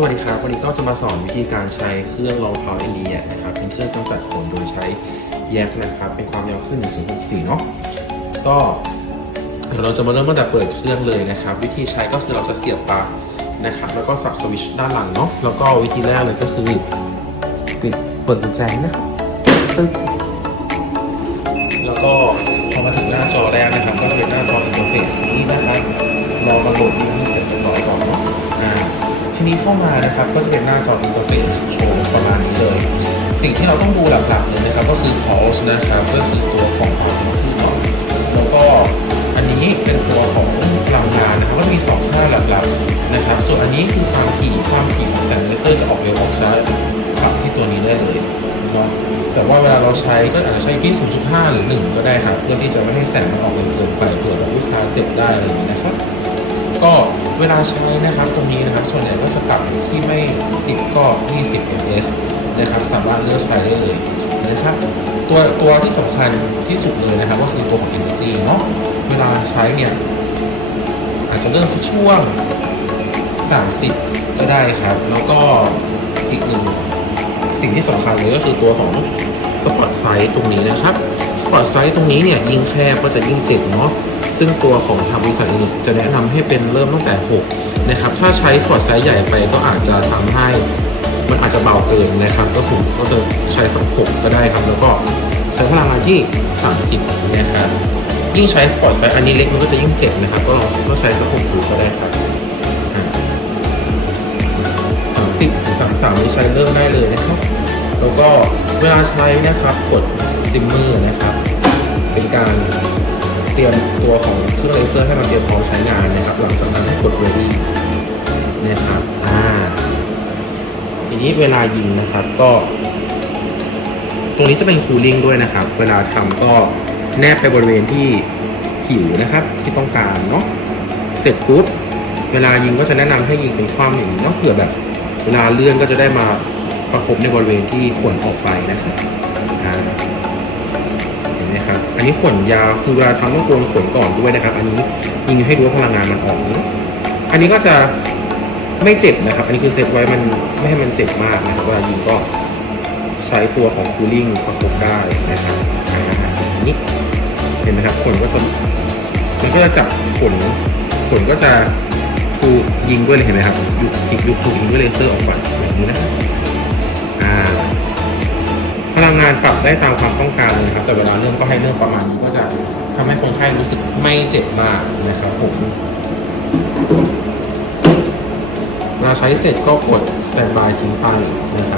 สวัสดีครับ วันนี้ก็จะมาสอนวิธีการใช้เครื่องรองเท้า n d นะครับ เป็นเครื่องกำจัดขนโดยใช้แยกนะครับ เป็นความยาวขึ้น1.64เนาะ ก็เดี๋ยวเราจะมาเริ่มตั้งแต่เปิดเครื่องเลยนะครับ วิธีใช้ก็คือเราจะเสียบปลั๊กนะครับ แล้วก็สับสวิตช์ด้านหลังเนาะ แล้วก็วิธีแรกเลยก็คือปิดเปิดกุญแจนะครับแล้วก็พอมาถึงหน้าจอแรกนะครับ ก็จะเป็นหน้าจออินเทอร์เฟซนี้นะครับ รอกระโดดยิงให้เสร็จเรียบร้อยก่อนเนาะ ทีนี้เข้ามานะครับก็จะเป็นหน้าจออินเทอร์เฟซโชว์ประมาณนี้เลย สิ่งที่เราต้องดูหลักๆเลยนะครับก็คือ pulse นะครับก็คือตัวของความเป็นคลื่นเนาะแล้วก็อันนี้เป็นตัวของพลังงานนะครับก็จะมีสองค่าหลักๆนะครับ ส่วนอันนี้คือความถี่ความถี่ของแสงเลเซอร์จะออกเร็วออกช้าปรับที่ตัวนี้ได้เลยเนาะแต่ว่าเวลาเราใช้ก็อาจจะใช้ที่0.5 หรือ 1 ก็ได้ครับเพื่อที่จะไม่ให้แสงมันออกเร็วเกินไปเกิดแบบลูกค้าเจ็บได้อะไรอย่างนี้นะครับ ก็เวลาใช้นะครับตรงนี้นะครับส่วนใหญ่ก็จะปรับอยู่ที่ไม่ 10 ก็ 20 ms นะครับสามารถเลือกใช้ได้เลยนะครับตัวตัวที่สำคัญที่สุดเลยนะครับ ก็คือตัวของ energy เนาะเวลาใช้เนี่ยอาจจะเริ่มสักช่วง 30 ก็ได้ครับ แล้วก็อีกหนึ่งสิ่งที่สำคัญเลยก็คือตัวของสปอตไซส์ตรงนี้นะครับ สปอตไซส์ตรงนี้เนี่ยยิ่งแคบก็จะยิ่งเจ็บเนาะซึ่งตัวของทางบริษัทเองจะแนะนำให้เป็นเริ่มตั้งแต่ 6 นะครับ ถ้าใช้สปอตไซส์ใหญ่ไปก็อาจจะทำให้มันอาจจะเบาเกินนะครับ ก็ถูกก็จะใช้สักหกก็ได้ครับ แล้วก็ใช้พลังงานที่ 30 นะครับยิ่งใช้สปอตไซส์อันนี้เล็กมันก็จะยิ่งเจ็บนะครับ ก็ลองก็ใช้สักหกดูก็ได้ครับสามสิบสามสามนี้ใช้เริ่มได้เลยนะครับ แล้วก็เวลาใช้นะครับกดซิมเมอร์นะครับ เป็นการเตรียมตัวของเครื่องเลเซอร์ให้มันเตรียมพร้อมใช้งานนะครับ หลังจากนั้นให้กด ready นะครับอ่าทีนี้เวลายิงนะครับก็ ตรงนี้จะเป็นคูลิ่งด้วยนะครับ เวลาทำก็แนบไปบริเวณที่ผิวนะครับ ที่ต้องการเนาะเสร็จปุ๊บเวลายิงก็จะแนะนำให้ยิงเป็นความอย่างนี้เนาะเผื่อแบบ เวลาเลื่อนก็จะได้มาประคบในบริเวณที่ขนออกไปนะครับอ่า อันนี้ขนยาวคือเวลาทำต้องโกนขนก่อนด้วยนะครับ อันนี้ยิงให้ดูว่าพลังงานมันออกนอะอันนี้ก็จะไม่เจ็บนะครับ อันนี้คือเซตไว้มันไม่ให้มันเจ็บมากนะครับเวลายิงก็ใช้ตัวของคูลิ่งประกบได้นะครับอันนี้เห็นไหมครับขนก็จะมันก็จะจับขนขนก็จะถูกยิงด้วยเลยเห็นไหมครับยุกยิงยุกถูกยิงด้วยเลเซอร์ออกไปแบบนี้นะอ่า พลังงานปรับได้ตามความต้องการเลยนะครับ แต่เวลาเรื่องก็ให้เรื่องประมาณนี้ก็จะทำให้คนไข้รู้สึกไม่เจ็บมากนะครับผมเราใช้เสร็จก็กดสแตนบายทิ้งไปนะครับ